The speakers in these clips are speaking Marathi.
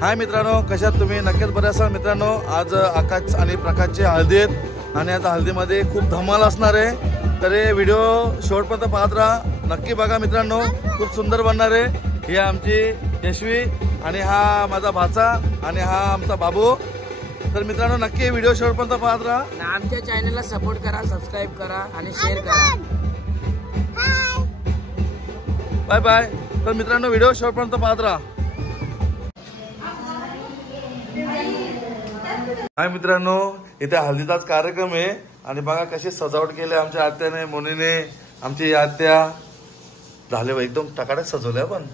हाय मित्रांनो, कशात तुम्ही? नक्कीच बरे असाल मित्रांनो. आज आकाश आणि प्रकाशची हळदी आहेत आणि आता हळदीमध्ये खूप धमाल असणार आहे. तर हे व्हिडिओ शेवटपर्यंत पाहत राहा, नक्की बघा मित्रांनो. खूप सुंदर बनणार आहे. ही आमची यशवी आणि हा माझा भाचा आणि हा आमचा बाबू. तर मित्रांनो नक्की व्हिडिओ शेवटपर्यंत पाहत राहा. आमच्या चॅनलला सपोर्ट करा, सबस्क्राईब करा आणि शेअर करा. Bye bye. तर मित्रांनो व्हिडिओ शेवटपर्यंत पाहत राहा. हाय मित्रांनो, इथे हल्दीचाच कार्यक्रम आहे आणि बघा कशी सजावट केली आमच्या आत्याने, मोनीने. आमची आत्या झाले एकदम टकाटक सजवले, पण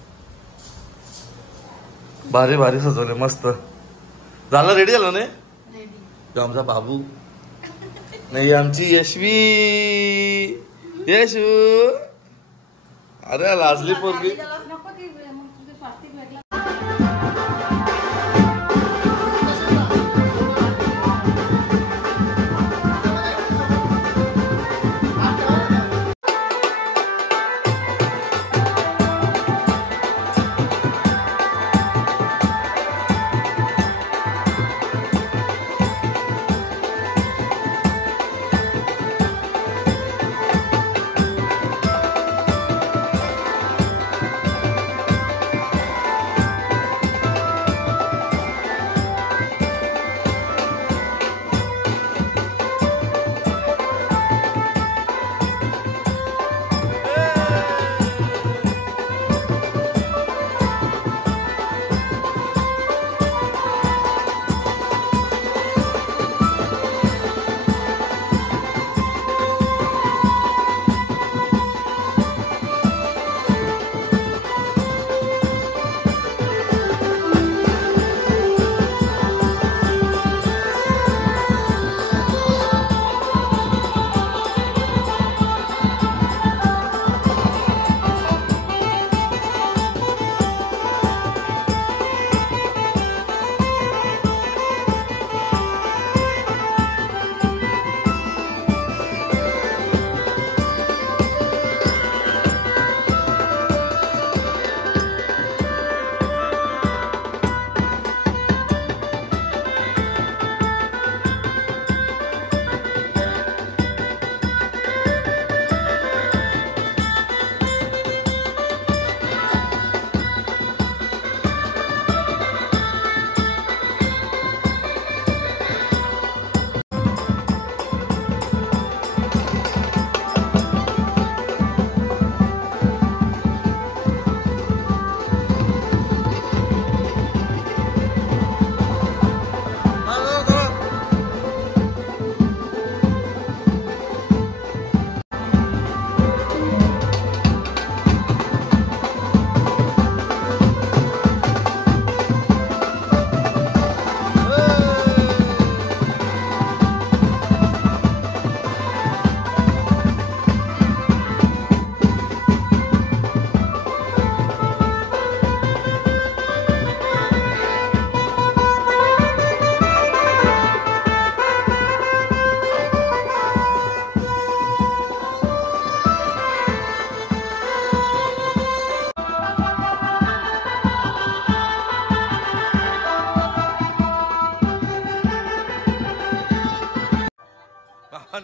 भारी भारी सजवले, मस्त झालं. रेडी झालं नाही? तो आमचा बाबू नाही, आमची यशवी. यशू, अरे लाजली पोरगी.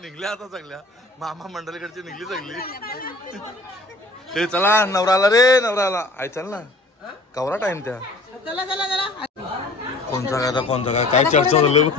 निघल्या आता चांगल्या, मामा मंडळीकडची निघली चांगली. ते चला, नवराला रे, नवराला. आई चल ना, कवरा टाइम त्या. कोणता काय आता, कोणता काय चर्चा झाली.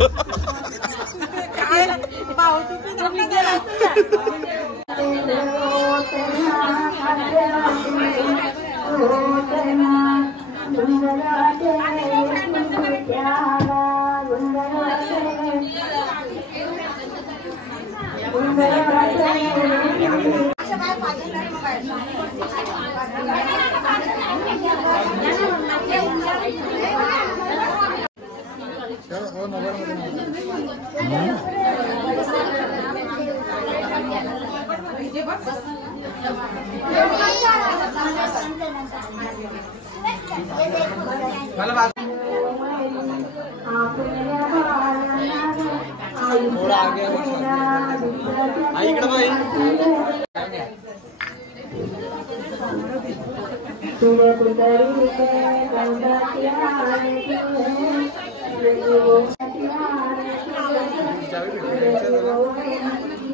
इकडे बाई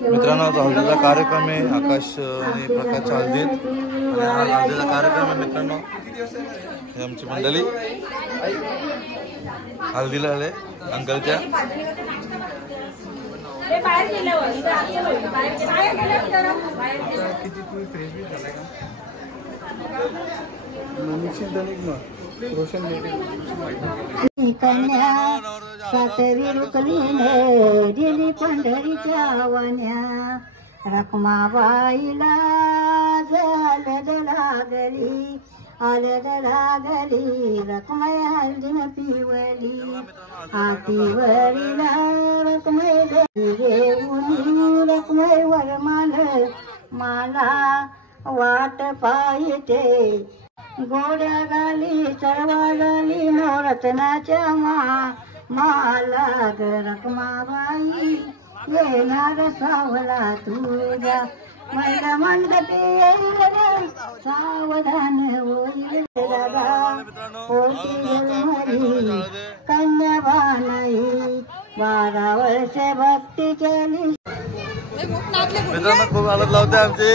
मित्रांनो हळदीचा कार्यक्रम आहे आकाश आणि प्रकाशच्या हळदीत आणि हा हळदीचा कार्यक्रम आहे मित्रांनो हे आमची मंडळी हळदीला आले अंकलच्या कन्या सातवी रुकलीने दिली पंढरीच्या वाण्या रखमाबाईला आलद लागली रखमाई हळदीन पिवली हातीवरीला रखमाई देऊनी रखमाई वरमाल मला वाट पाहिते गोड्या गाली चढवा गाली नवरत्नाच्या माला रखमाबाई येणार सावला तुझ्या मैला मंडपी सावधान होईल दादा कन्याबाई 12 वर्षे भक्ती केली मित्रांनो खूप आनंद लावते आमची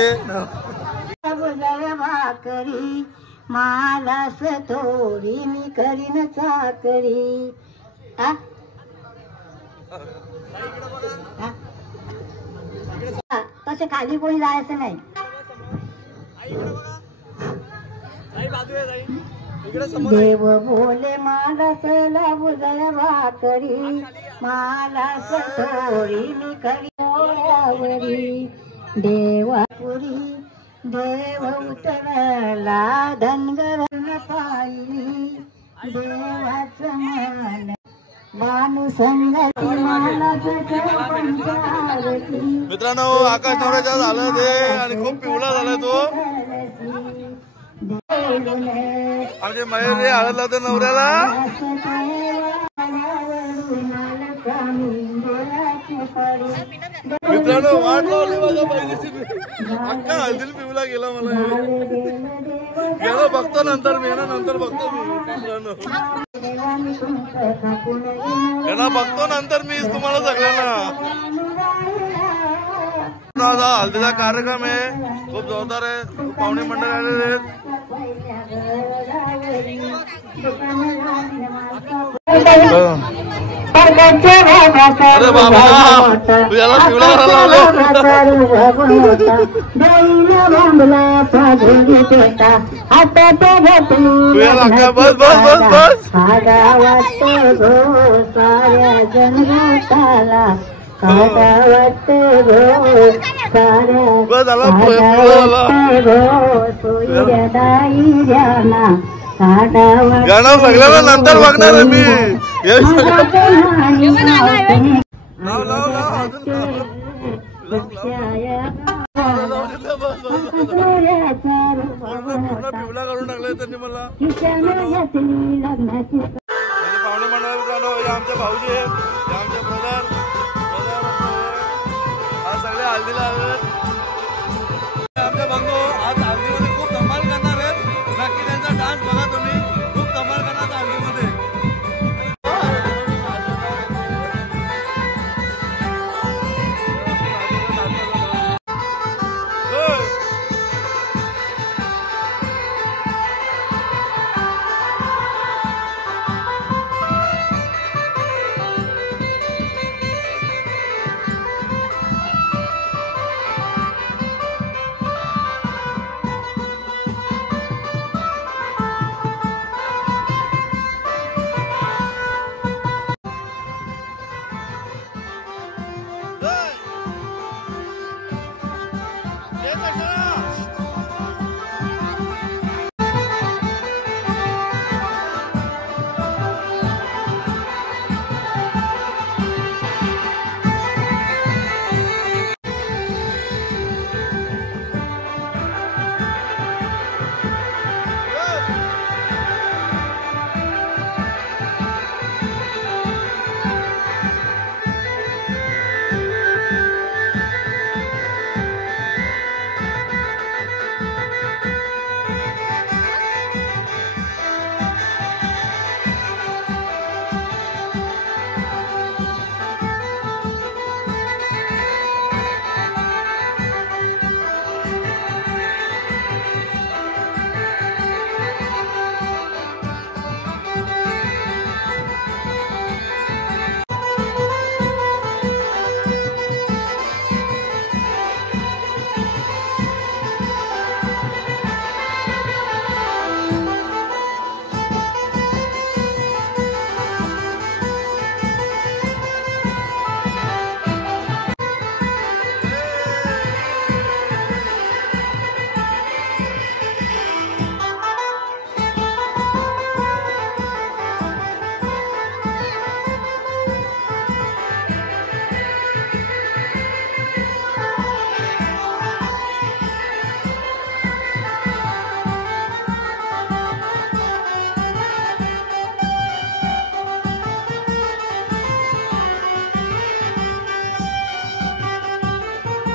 भाकरी मालास थोडी मी करीन चाकरी तसे खाली कोणी जायचं नाही देव बोले मालास बुजळ भाकरी मालास थोडी मी करी देवापुरी देव उतरला धनगर पाहिली देवाचं मन बानू संगती मित्रांनो आकाश नवऱ्याच्या झालं ते आणि खूप पिवळा झाला तो आमचे महेश हे हळद लावते नवऱ्याला मित्रांनो वाट लावली माझ्या बहिणीची अख्खा हळदीला पिवला गेला मला गेला बघतो नंतर मी नंतर बघतो मी मित्रांनो यांना बघतो नंतर मी तुम्हाला सगळ्यांना हळदीचा कार्यक्रम आहे खूप जोरदार आहे पाहुणे मंडळ आलेले आहेत अरे बाबा तू याला पिवळा लावला तू याला काय बस बस बस बस साऱ्या जनताला बस झाला गाणं सगळ्यांना नंतर बघणार आहे मी पिवला काढून टाकलाय त्यांनी मला पाहुणे मंडळ मित्रांनो हे आमचे भाऊजी आहेत हे आमचे ब्रदर हा सगळे हल्दीला आलेत आमचे बंधू आज हल्दीमध्ये खूप धमाल करणार आहेत नक्की त्यांचा डान्स बघा तुम्ही खूप धमाल करणार हल्दीमध्ये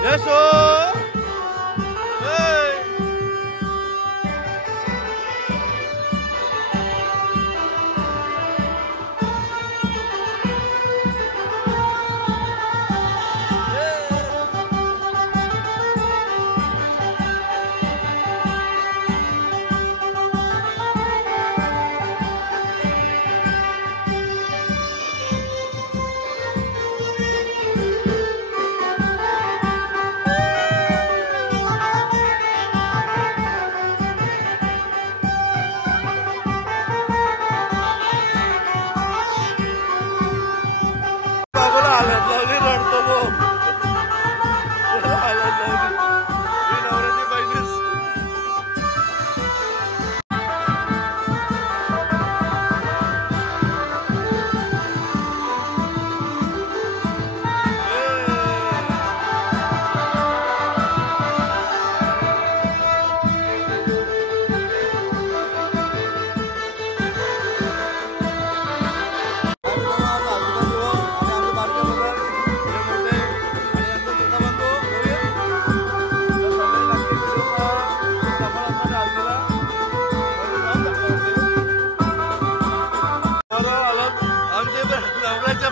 यशो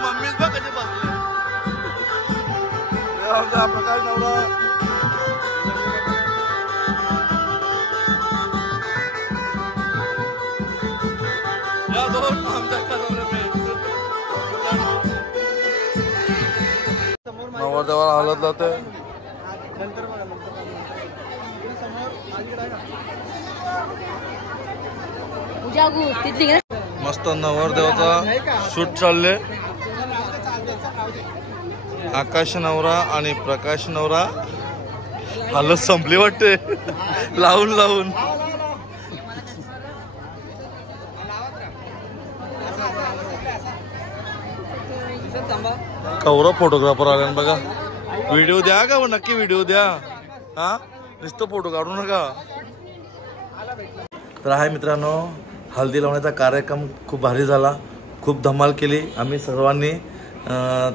मम्मीच बघ कधी बसले प्रकाश नवरा या दोन आमच्या नवरदेवाला हलत जाते मस्त नवरदेवाचा शूट चालले आकाश नवरा आणि प्रकाश नवरा हालत संपली वाटते लावून लावून कवरा फोटोग्राफर आले बघा व्हिडिओ द्या का नक्की व्हिडिओ द्या हा नुसतं फोटो काढू नका तर आहे मित्रांनो हल्दी लावण्याचा कार्यक्रम खूप भारी झाला खूप धमाल केली आम्ही सर्वांनी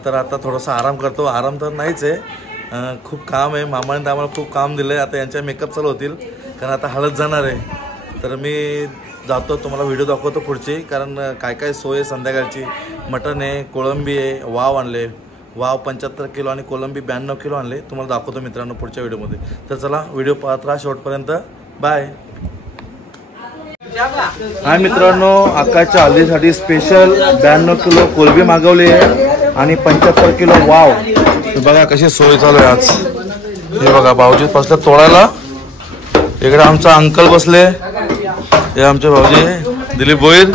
तर आता थोडासा आराम करतो आराम तर नाहीच आहे खूप काम आहे मामाने आम्हाला खूप काम दिलं आहे आता यांच्या मेकअप चालू होतील कारण आता हळद जाणार आहे तर मी जातो तुम्हाला व्हिडिओ दाखवतो पुढची कारण काय काय सोय आहे संध्याकाळची मटण आहे कोळंबी आहे वाव आणले वाव 75 किलो आणि कोलंबी 92 किलो आणले तुम्हाला दाखवतो मित्रांनो पुढच्या व्हिडिओमध्ये तर चला व्हिडिओ पाहत राहा शेवटपर्यंत बाय हा मित्रांनो आकाशच्या हल्दीसाठी स्पेशल 92 किलो कोलंबी मागवली आहे आणि 75 किलो वाव बघा कशी सोय चालू आहे आज हे बघा भाऊजी बसले तोडायला इकडे आमचा अंकल बसले हे आमचे भाऊजी दिलीप भोईर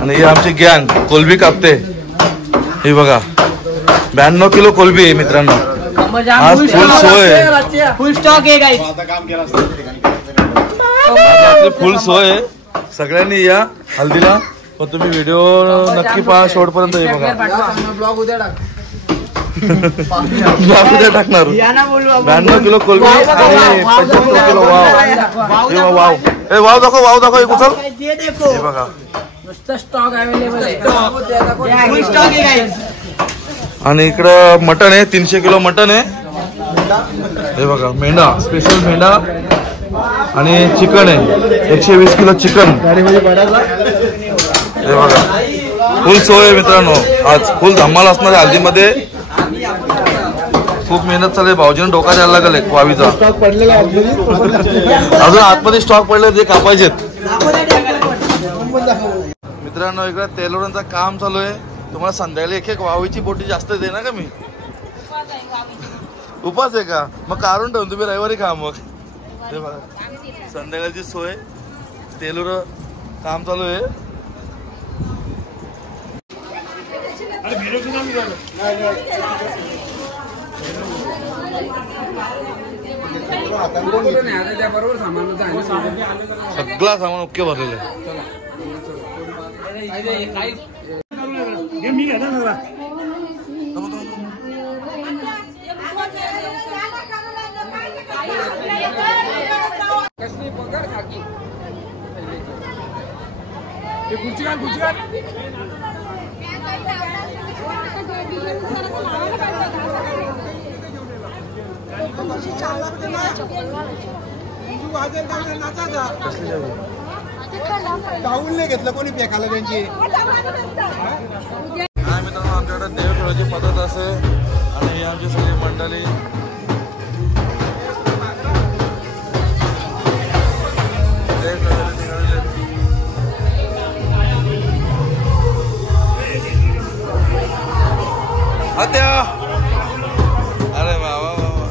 आणि हे आमची गँग कोलंबी कापते हे बघा 92 किलो कोलंबी आहे मित्रांनो आज फुल सोय फुल स्टॉक आहे गाइस फुल सोय सगळ्यांनी या हल्दीला पण तुम्ही व्हिडिओ नक्की पहा शेवटपर्यंत हे बघा ब्लॉग उद्या टाक ब्लॉग उद्या टाकणार 92 किलो कोलंबी आणि 75 किलो वाव वाव ए वाव दाखव एक उचल हे बघा नुसतं स्टॉक अवेलेबल आहे फुल स्टॉक आहे गाइस आणि इकडं मटन आहे 300 किलो मटन आहे हे बघा मेंढा स्पेशल मेंढा आणि चिकन आहे 120 किलो चिकन हे बघा फुल सोय मित्रांनो आज फुल धमाल असणार आहे हल्दीमध्ये खूप मेहनत चालू आहे भाऊजीने डोका द्यायला लागेल एक वावीचा अजून आतमध्ये स्टॉक पडले ते कापायचेत मित्रांनो इकडे तेलोरांचं काम चालू आहे तुम्हाला संध्याकाळी एक वावीची बोटी जास्त दे ना का मी उपास आहे का मग काढून ठेवून तुम्ही रविवारी खा मग हे बघा संध्याकाळची सोय तेलोर काम चालू आहे सगळा सामान ओके भरलेलं आहे कसली जावी? पाऊल नाही घेतलं कोणी पेकाला त्यांची. हा मित्रांनो, आमच्याकडे देवखेळाची पद्धत असे आणि ही आमची सगळी मंडळी आत्या. अरे वा वा वा वा.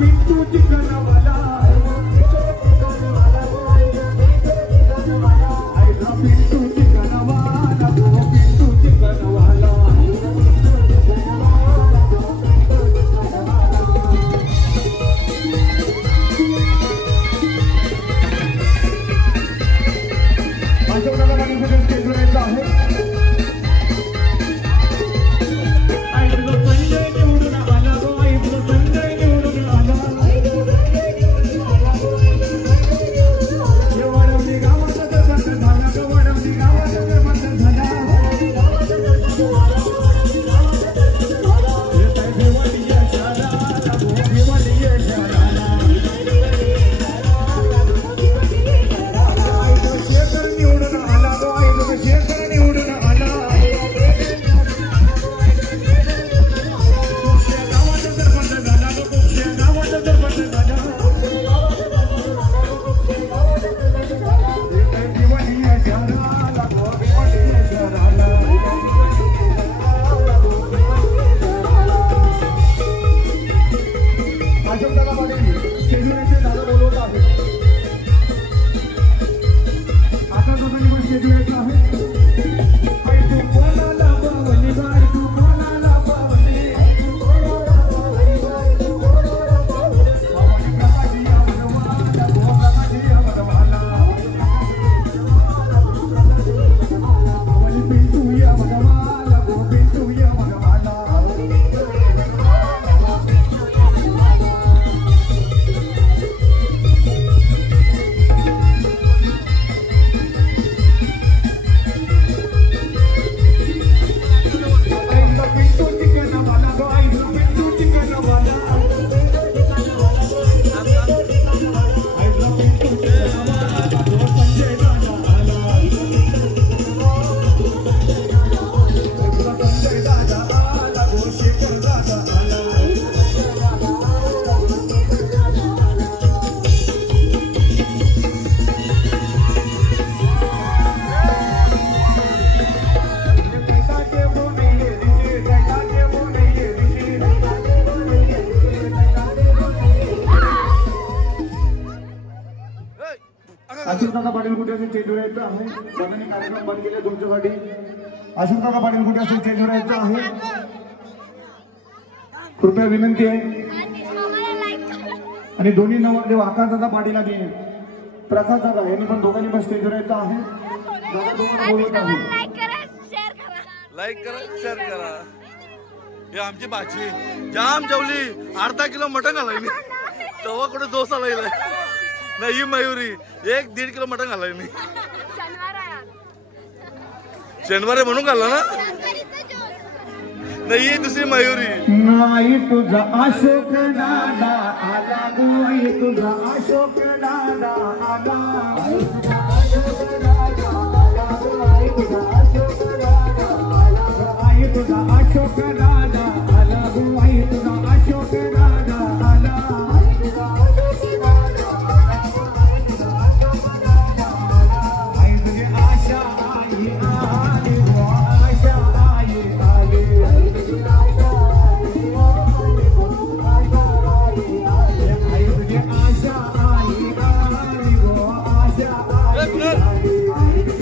पिंटू चिकनवाला दादा पाटील कुठे असेल चेंडूर यायचं आहे. दादांनी कार्यक्रम बंद केले तुमच्यासाठी. अशोक दादा पाटील कुठे असेल चेंडूर यायचं आहे. कृपया विनंती आहे. आणि दोन्ही नवरदेव आकाश दादा पाटील आणि प्रकाश दादा यांनी पण दोघांनी पण स्टेजवर यायचं आहे. दादा दोघांना बोलत आहे. लाईक करा शेअर करा. हे आमची भाची जाम जेवली. अर्धा किलो मटण घालाय मी तेव्हा कुठे डोसा लागला नाही. ही मयुरी 1-1.5 किलो मटण घालाय मी. शनिवार म्हणून घालला ना. नाही ही दुसरी मयुरी. नाही तुझा अशोक दादा आला गोई तुझा अशोक दादा आला. तुझा अशोक दादा आला गोई तुझा अशोक दादा आला. आई तुझी आशा आई आली आशा आई आली. आई तुझी आशा आई आली गो आशा आई आली.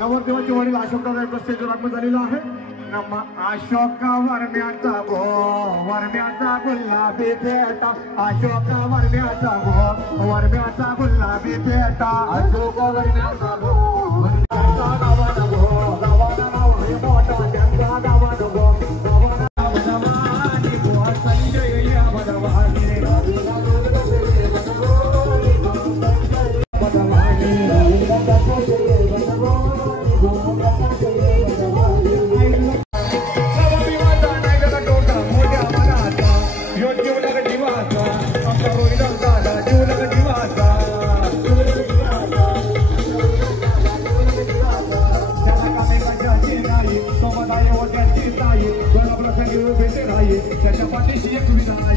नवरदेवाचे वडील अशोकराव एका स्टेजवर आगमन झालेलं आहे. अशोक वरम्याचा गो वरम्याचा गुलाबी पेटा. अशोक वरम्याचा गो वरम्याचा गुलाबी पेटा. अशोक वरम्याचा गो त्याच्या पाठीशी एक विधान